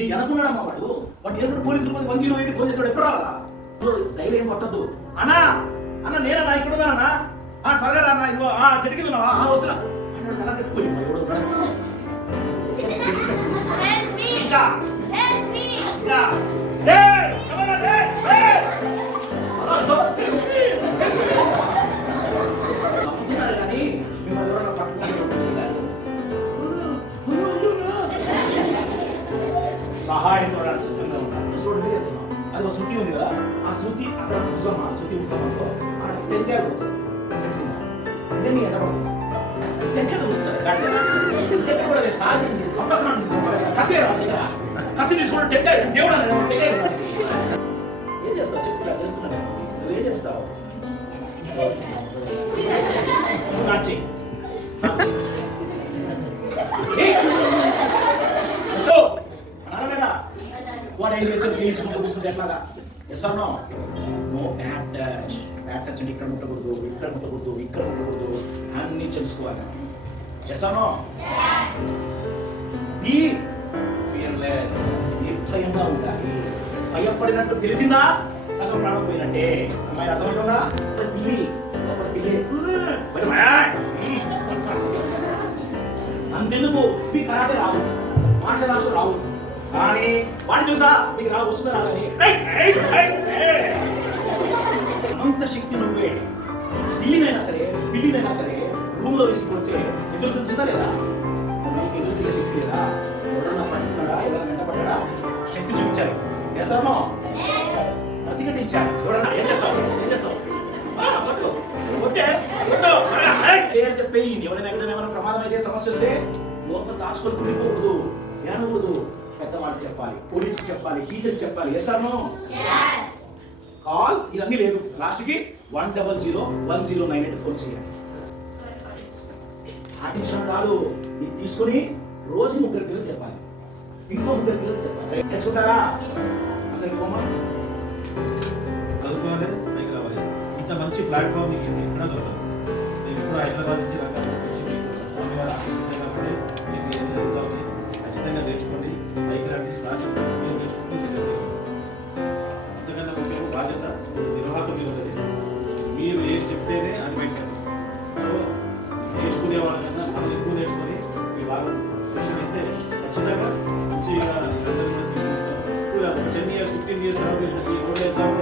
నీకు అనుకున్నాడమ్మా వాడు ఎప్పుడు పోలీసులు 108 ఫోన్ చేస్తాడు. ఎప్పుడు రావాలా? ధైర్యం కొట్టద్దు. అన్నా అన్న నేనన్నా ఇక్కడ ఉన్నానన్నా, త్వరగా రా ఇదిగో చెట్టు కింద ఉన్నావా? వస్తున్నా ఇంకా నమ్ముతున్నారు కానీ మిమ్మల్ని ఎవరైనా సహాయం చూడాలి సిద్ధంగా ఉంటారు. చూడండి అది ఒక శృతి ఉంది కదా, ఆ శృతి అక్కడ ముసమ్మ శృతి ముసమ్మతో అక్కడ టెంకాయలు పోతుంది. నేను టెంకాయలు కూడా సాగి సంవత్సరాన్ని కత్తి తీసుకుంటే టెంకాయ దేవుడు ఏం చేస్తావు చెప్తా తెలుసుకున్నా. నువ్వేం చేస్తావు? నాచి వాడు ఏదైతే చేయించుకుంటూ కూర్చుంటే ఎట్లాగా? Yes or no? No bad touch. Bad touch అంటే ఇక్కడ ముట్టకూడదు, ఇక్కడ ముట్టకూడదు, ఇక్కడ ముట్టకూడదు, అన్ని తెలుసుకోవాలి. Yes or no? Be fearless. నిర్భయంగా ఉండాలి. భయపడినట్టు తెలిసిందా సగం ప్రాణం పోయినట్టే. అమ్మాయి అర్థమవుతుందా? పిల్లి పిల్లి అంతెందుకు మీ కరాటే రాదు, మార్షల్ ఆర్ట్స్ రావు, కానీ వాడిని చూసా మీకు రా వస్తుందా రాదని అంత శక్తి నువ్వే. పిల్లినైనా సరే రూమ్ లో వేసి కొడితే ఎదురు చూస్తా లేదా? నీకు ఎదురు తిరిగే శక్తి లేదా? ఎవరన్నా పట్టుకున్నాడా, ఎవరైనా వెంట పడ్డా? శక్తి చూపించాలి. Yes or no? ప్రతిఘటించాలి. చూడండి ఏం చేస్తావు? పెయిన్ ఎవరైనా ఎక్కడైనా ప్రమాదం అయితే సమస్య వస్తే లోపల దాచుకొని కుళ్ళిపోకూడదు, ఏనకూడదు. పెద్దవాళ్ళు చెప్పాలి, పోలీసుకి చెప్పాలి, టీచర్ చెప్పాలి. Yes or no? కాల్ ఇదన్నీ లేదు. లాస్ట్ కి 1001098 ఫోన్ చేయాలి. పాటించడం కాదు, ఇది తీసుకొని రోజు 3 పిల్లలు చెప్పాలి, ఇంకో 3 పిల్లలు చెప్పాలి. నేర్చుకుంటారా? అందరికి పోమా చదువుకోవాలి, పైకి రావాలి. ఇంత మంచి ప్లాట్ఫామ్ నీకు ఎక్కడ దొరకదు. నేను ఇప్పుడు హైదరాబాద్ నుంచి ఖచ్చితంగా నేర్చుకోండి. పైకి రాండి, సాధ్యం నేర్చుకోండి. అంతకన్నా ఒక బాధ్యత నిర్వాహకం మీద ఉంటుంది. మీరు ఏం చెప్తేనే అది బయటకు. సో నేర్చుకునే వాళ్ళకన్నా మనం ఎక్కువ నేర్చుకొని మీ బాగా సెషన్ ఇస్తే ఖచ్చితంగా మంచిగా 10 years 15 years తర్వాత ఈ రోడ్ ఎగ్జామ్